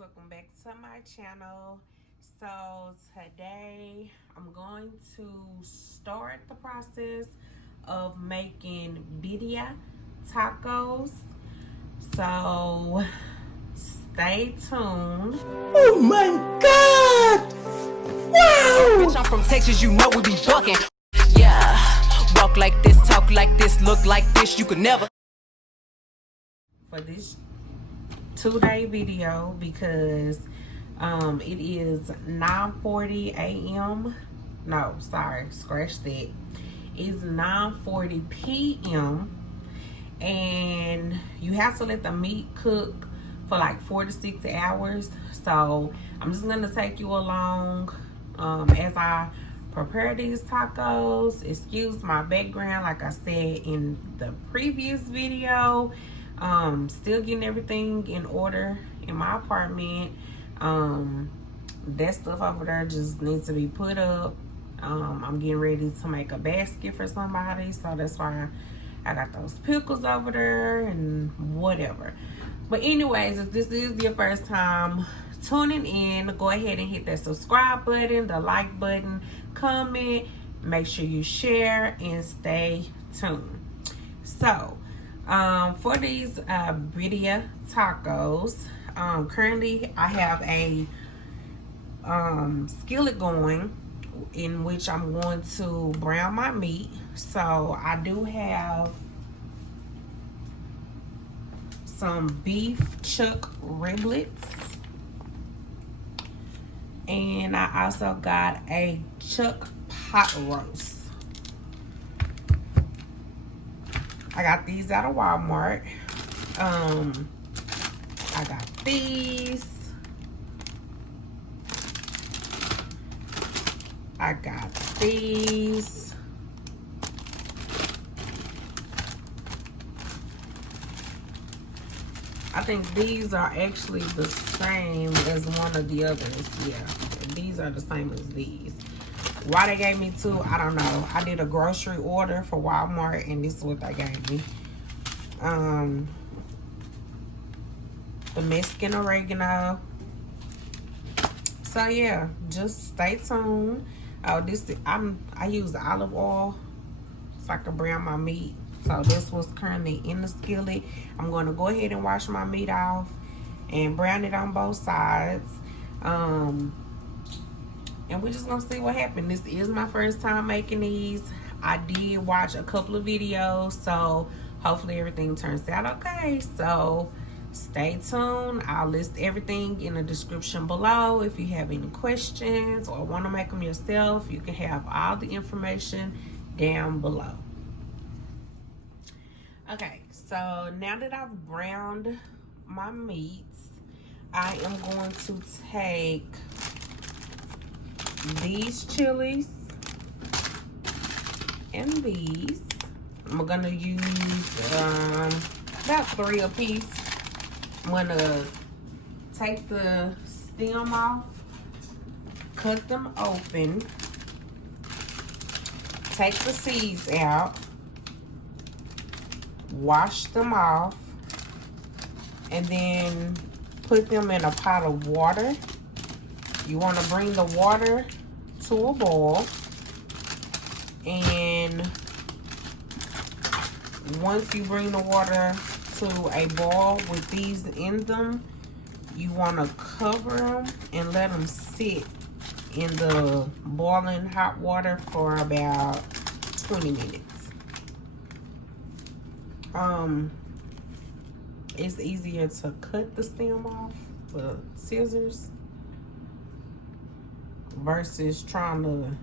welcome back to my channel. So today I'm going to start the process of making birria tacos, so stay tuned. Oh my god! Wow! Bitch, I'm from Texas, you know we be bucking. Yeah, walk like this, talk like this, look like this, you could never. For this 2-day video, because it is 9:40 a.m. No, sorry, scratch that. It's 9:40 p.m. and you have to let the meat cook for like 4 to 6 hours. So I'm just gonna take you along as I prepare these tacos. Excuse my background, like I said in the previous video. Still getting everything in order in my apartment. That stuff over there just needs to be put up. I'm getting ready to make a basket for somebody, so that's why I got those pickles over there and whatever. But anyways, if this is your first time tuning in, go ahead and hit that subscribe button, the like button, comment, make sure you share, and stay tuned. So for these birria tacos, currently I have a skillet going in which I'm going to brown my meat. So I do have some beef chuck riblets, and I also got a chuck pot roast. I got these out of Walmart. I got these. I got these. I think these are actually the same as one of the others. Yeah, these are the same as these. Why they gave me two, I don't know. I did a grocery order for Walmart and this is what they gave me. The Mexican oregano. So yeah, just stay tuned. Oh, I use olive oil so I can brown my meat. So this was currently in the skillet. I'm going to go ahead and wash my meat off and brown it on both sides. And we're just gonna see what happened. This is my first time making these. I did watch a couple of videos, so hopefully everything turns out okay. So stay tuned. I'll list everything in the description below. If you have any questions or want to make them yourself, you can have all the information down below. Okay, so now that I've browned my meats, I am going to take these chilies and these. I'm gonna use about 3 a piece. I'm gonna take the stem off, cut them open, take the seeds out, wash them off, and then put them in a pot of water. You want to bring the water to a boil, and once you bring the water to a boil with these in them, you want to cover them and let them sit in the boiling hot water for about 20 minutes. It's easier to cut the stem off with scissors versus trying to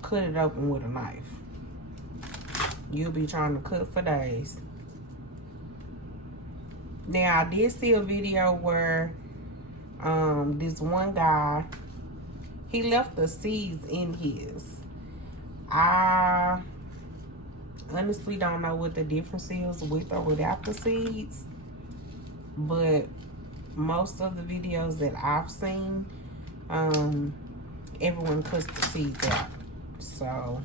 cut it open with a knife. You'll be trying to cut for days. Now, I did see a video where this one guy, he left the seeds in his. I honestly don't know what the difference is with or without the seeds, but most of the videos that I've seen, everyone cuts the seeds out. So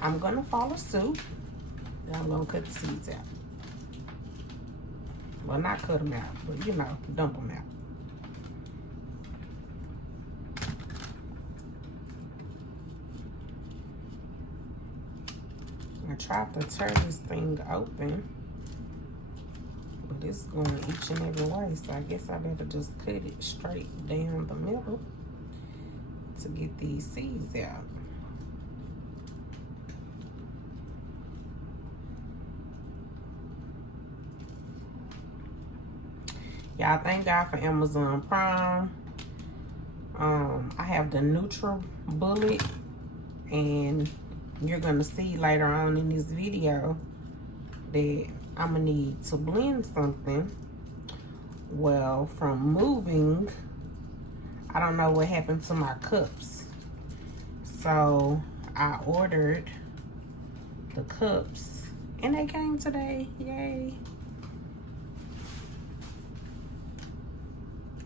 I'm gonna follow suit. I'm gonna cut the seeds out. Well, not cut them out, but you know, dump them out. I tried to tear this thing open, but it's going each and every way, so I guess I better just cut it straight down the middle to get these seeds out. Y'all, thank God for Amazon Prime. I have the NutriBullet, and you're gonna see later on in this video that I'm gonna need to blend something. Well, from moving, I don't know what happened to my cups, so I ordered the cups and they came today. Yay!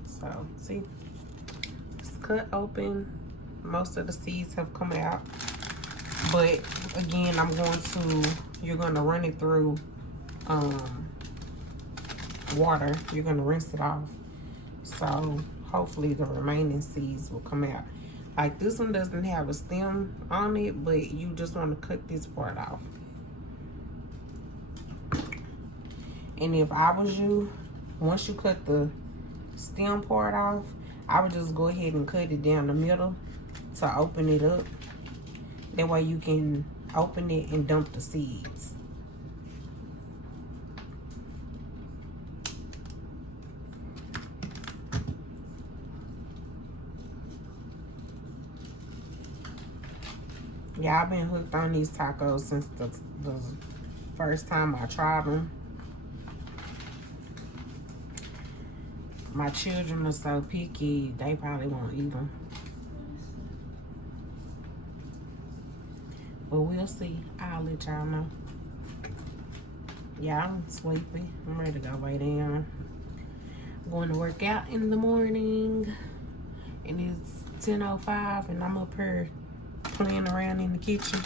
So see, it's cut open. Most of the seeds have come out, but again, you're gonna run it through water. You're gonna rinse it off, so hopefully the remaining seeds will come out. Like this one doesn't have a stem on it, but you just want to cut this part off. And if I was you, once you cut the stem part off, I would just go ahead and cut it down the middle to open it up. That way you can open it and dump the seeds. Yeah, I've been hooked on these tacos since the first time I tried them. My children are so picky, they probably won't eat them. But we'll see. I'll let y'all know. Yeah, I'm sleepy. I'm ready to go lay down. I'm going to work out in the morning. And it's 10:05 and I'm up here playing around in the kitchen.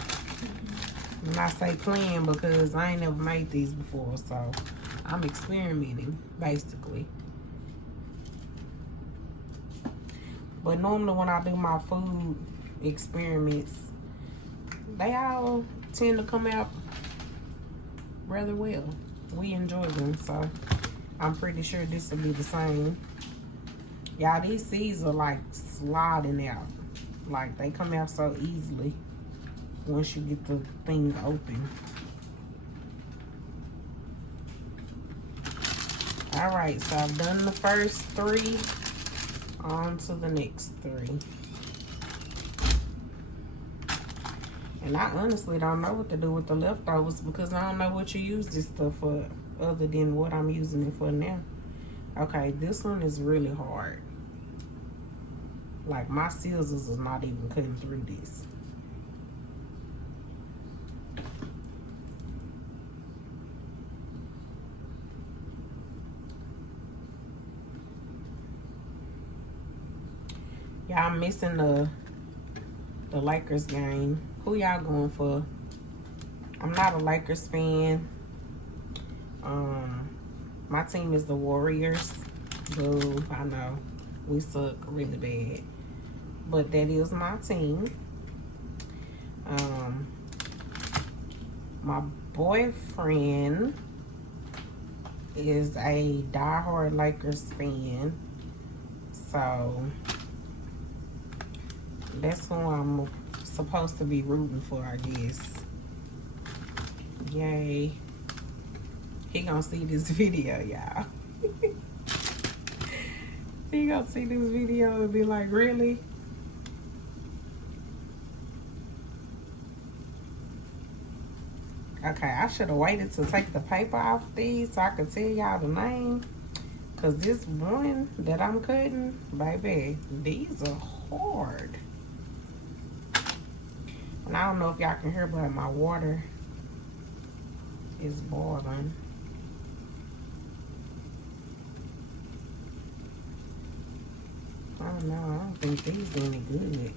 And I say playing because I ain't never made these before, so I'm experimenting, basically. But normally when I do my food experiments, they all tend to come out rather well. We enjoy them, so I'm pretty sure this will be the same. Y'all, these seeds are like sliding out. Like they come out so easily once you get the thing open. All right, so I've done the first 3. On to the next 3. And I honestly don't know what to do with the leftovers because I don't know what you use this stuff for other than what I'm using it for now. Okay, this one is really hard. Like my scissors is not even cutting through this. Y'all missing the Lakers game. Who y'all going for? I'm not a Lakers fan. My team is the Warriors. Boo, I know. We suck really bad. But that is my team. My boyfriend is a diehard Lakers fan. So that's who I'm supposed to be rooting for, I guess. Yay. He gonna see this video, y'all. He gonna see this video and be like, really? Okay, I should have waited to take the paper off these so I could tell y'all the name. Cause this one that I'm cutting, baby, these are hard. And I don't know if y'all can hear, but my water is boiling. I don't know. I don't think these are any good.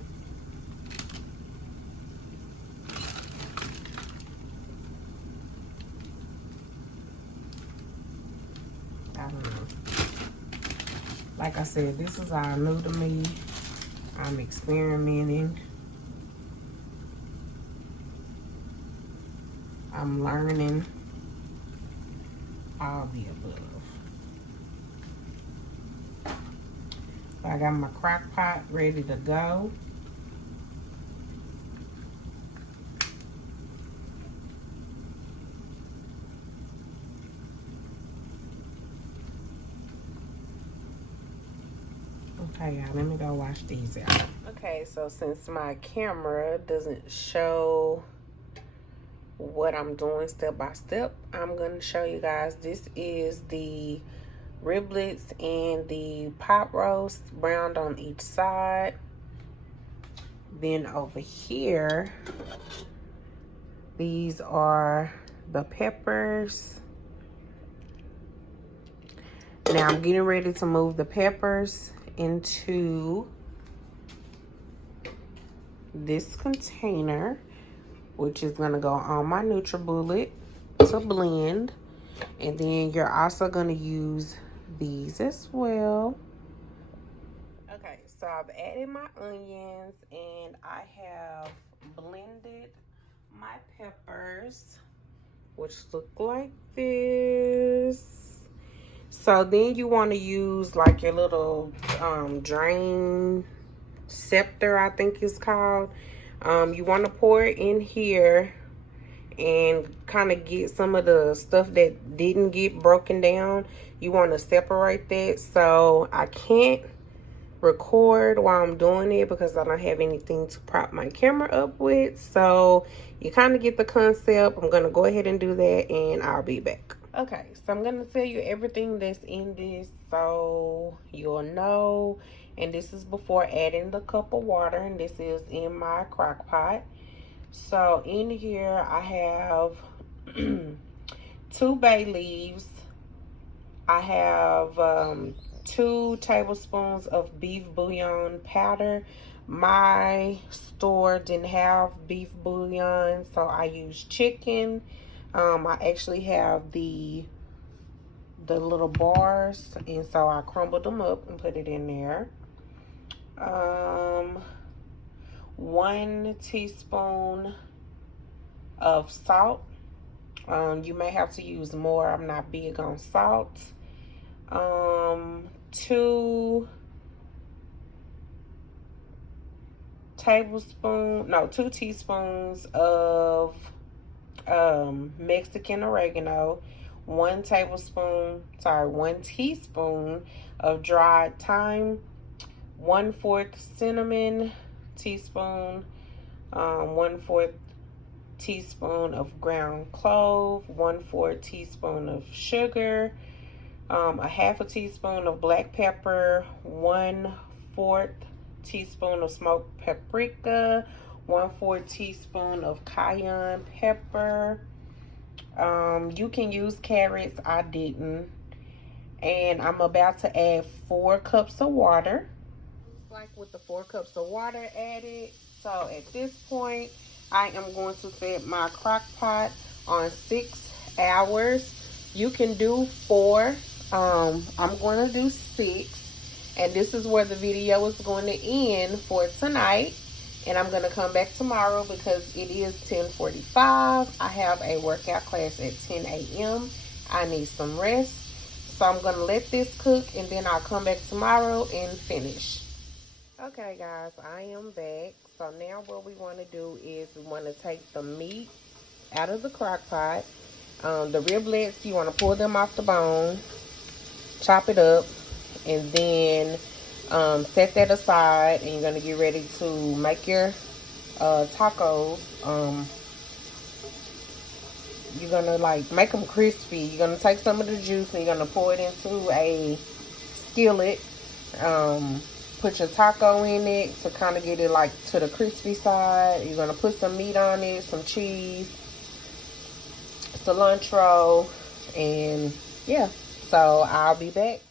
Like I said, this is all new to me. I'm experimenting. I'm learning all the above. So I got my crock pot ready to go. Okay, y'all, let me go wash these out. Okay, so since my camera doesn't show what I'm doing step by step, I'm going to show you guys. This is the riblets and the pot roast browned on each side. Then over here, these are the peppers. Now I'm getting ready to move the peppers into this container, which is gonna go on my NutriBullet to blend. And then you're also gonna use these as well. Okay, so I've added my onions and I have blended my peppers, which look like this. So then you want to use like your little drain scepter, I think it's called. You want to pour it in here and kind of get some of the stuff that didn't get broken down. You want to separate that. So I can't record while I'm doing it because I don't have anything to prop my camera up with. So you kind of get the concept. I'm going to go ahead and do that and I'll be back. Okay, so I'm going to tell you everything that's in this so you'll know. And this is before adding the cup of water, and this is in my crock pot. So in here I have 2 bay leaves. I have 2 tablespoons of beef bouillon powder. My store didn't have beef bouillon, so I used chicken. I actually have the little bars, and so I crumbled them up and put it in there. 1 teaspoon of salt. You may have to use more. I'm not big on salt. 2 teaspoons of Mexican oregano, 1 teaspoon of dried thyme, 1/4 cinnamon teaspoon, 1/4 teaspoon of ground clove, 1/4 teaspoon of sugar, a 1/2 teaspoon of black pepper, 1/4 teaspoon of smoked paprika, 1/4 teaspoon of cayenne pepper. You can use carrots, I didn't. And I'm about to add 4 cups of water. Like with the 4 cups of water added. So at this point, I am going to set my crock pot on 6 hours. You can do 4. I'm going to do 6. And this is where the video is going to end for tonight. And I'm going to come back tomorrow because it is 10:45. I have a workout class at 10 a.m. I need some rest. So I'm going to let this cook and then I'll come back tomorrow and finish. Okay, guys, I am back. So now what we want to do is we want to take the meat out of the crock pot. The riblets, you want to pull them off the bone, chop it up, and then set that aside, and you're going to get ready to make your tacos. You're going to like make them crispy. You're going to take some of the juice and you're going to pour it into a skillet. Put your taco in it to kind of get it like to the crispy side. You're going to put some meat on it, some cheese, cilantro, and yeah. So I'll be back.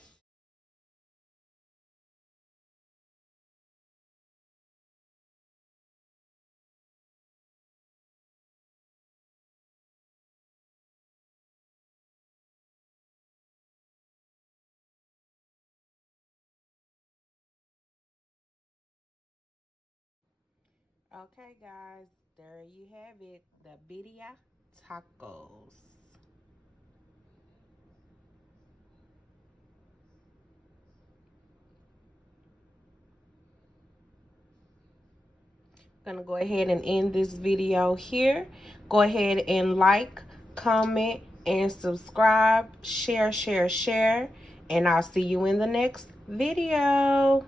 Okay, guys, there you have it, the birria tacos. Gonna go ahead and end this video here. Go ahead and like, comment, and subscribe. Share, and I'll see you in the next video.